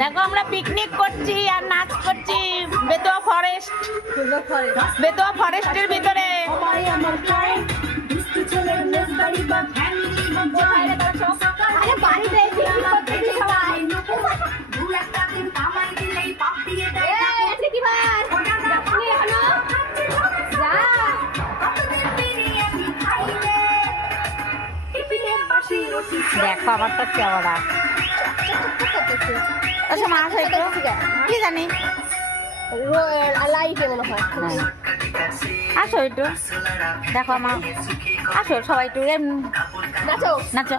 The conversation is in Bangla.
দেখো আমরা পিকনিক করছি আর নাচ করছি বেতোয়া ফরেস্টের ভিতরে। দেখো আমারটা চেওড়া। আচ্ছা মাছ হয়তো কি জানি আসো একটু দেখো আমার আসো সবাই একটু নাচো নাচো।